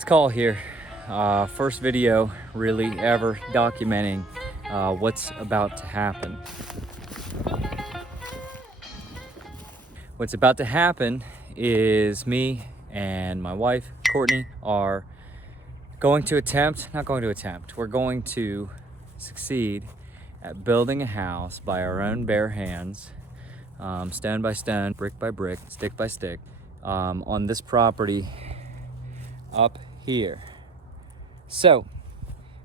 It's Call here. First video really ever documenting what's about to happen. What's about to happen is me and my wife, Courtney, are we're going to succeed at building a house by our own bare hands, stone by stone, brick by brick, stick by stick, on this property up here. So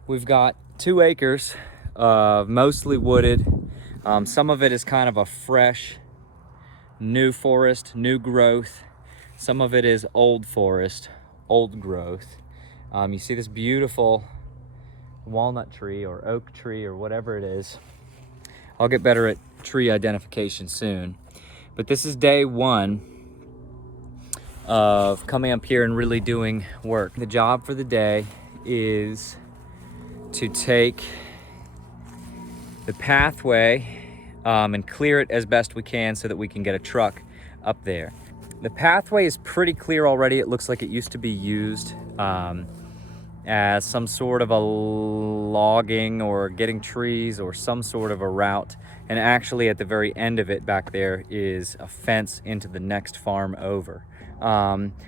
we've got 2 acres of mostly wooded. Some of it is kind of a fresh, new forest, new growth. Some of it is old forest, old growth. You see this beautiful walnut tree or oak tree or whatever it is. I'll get better at tree identification soon. But this is day 1 of coming up here and really doing work. The job for the day is to take the pathway and clear it as best we can so that we can get a truck up there. The pathway is pretty clear already. It looks like it used to be used as some sort of a logging or getting trees or some sort of a route. And actually at the very end of it back there is a fence into the next farm over.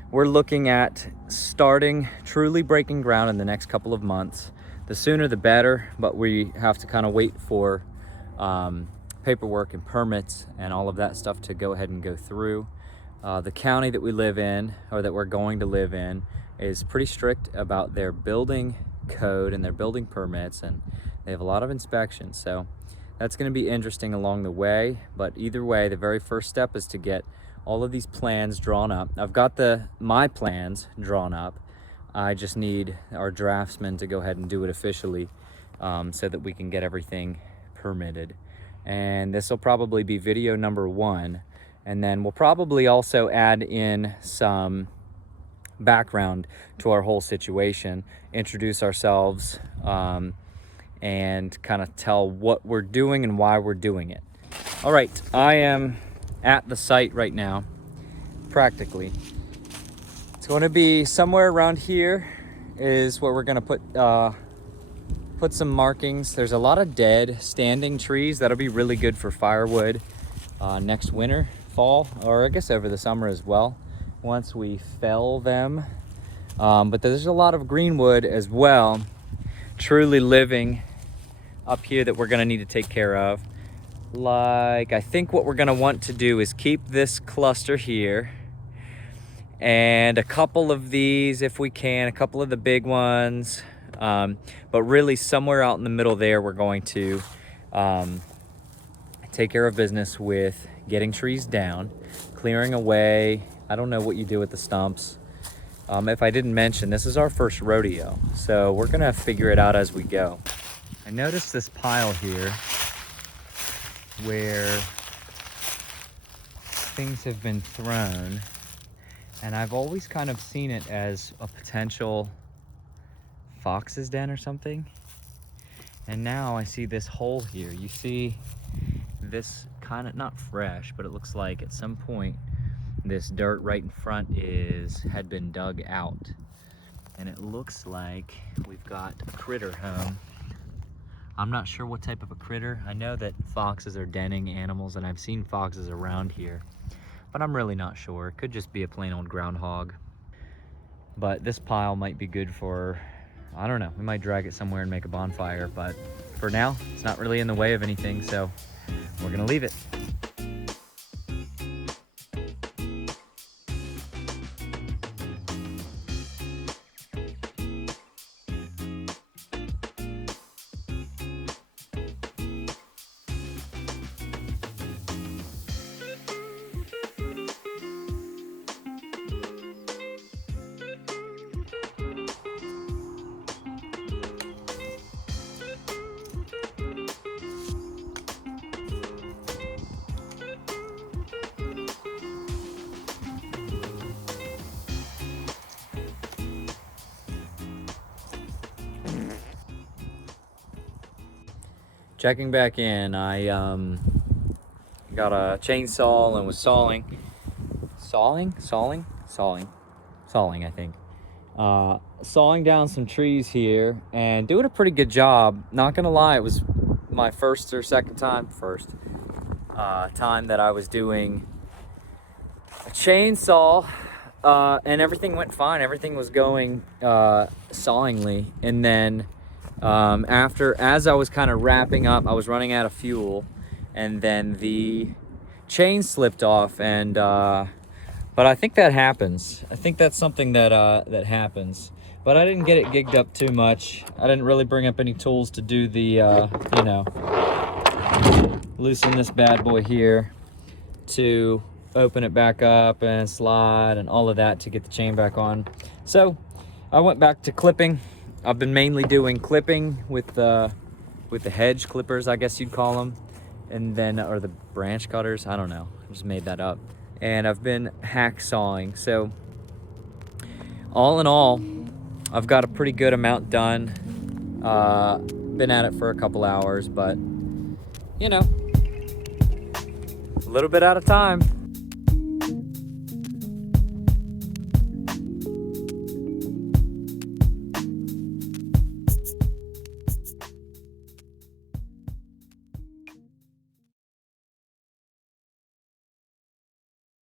We're looking at starting truly breaking ground in the next couple of months. The sooner the better, but we have to kind of wait for paperwork and permits and all of that stuff to go ahead and go through. The county that we live in, or that we're going to live in, is pretty strict about their building code and their building permits, and they have a lot of inspections. So that's going to be interesting along the way. But either way, the very first step is to get all of these plans drawn up. I've got my plans drawn up. I just need our draftsman to go ahead and do it officially, so that we can get everything permitted. And this will probably be video number 1. And then we'll probably also add in some background to our whole situation, introduce ourselves, and kind of tell what we're doing and why we're doing it. All right, I am at the site right now, practically. It's going to be somewhere around here is where we're going to put some markings. There's a lot of dead standing trees that'll be really good for firewood next winter, fall, or I guess over the summer as well, once we fell them. But there's a lot of greenwood as well, truly living up here, that we're gonna need to take care of. Like, I think what we're gonna want to do is keep this cluster here and a couple of these if we can, a couple of the big ones. But really somewhere out in the middle there, we're going to take care of business with getting trees down, clearing away. I don't know what you do with the stumps. If I didn't mention, this is our first rodeo, so we're gonna figure it out as we go. I noticed this pile here where things have been thrown, and I've always kind of seen it as a potential fox's den or something. And now I see this hole here. You see this kind of, not fresh, but it looks like at some point this dirt right in front had been dug out, and it looks like we've got a critter home. I'm not sure what type of a critter. I know that foxes are denning animals, and I've seen foxes around here, but I'm really not sure. It could just be a plain old groundhog. But this pile might be good for, I don't know, we might drag it somewhere and make a bonfire, but for now, it's not really in the way of anything, so we're gonna leave it. Checking back in, I got a chainsaw and was sawing, I think. sawing down some trees here and doing a pretty good job. Not gonna lie, it was my first or second time, time that I was doing a chainsaw, and everything went fine. Everything was going sawingly, and then as I was kind of wrapping up, I was running out of fuel, and then the chain slipped off, and but I think that happens. I think that's something that that happens. But I didn't get it gigged up too much. I didn't really bring up any tools to do the, you know, loosen this bad boy here to open it back up and slide and all of that to get the chain back on. So I went back to clipping. I've been mainly doing clipping with the hedge clippers, I guess you'd call them, and then, or the branch cutters, I don't know, I just made that up. And I've been hacksawing. So all in all, I've got a pretty good amount done. Been at it for a couple hours, but you know, a little bit at a time.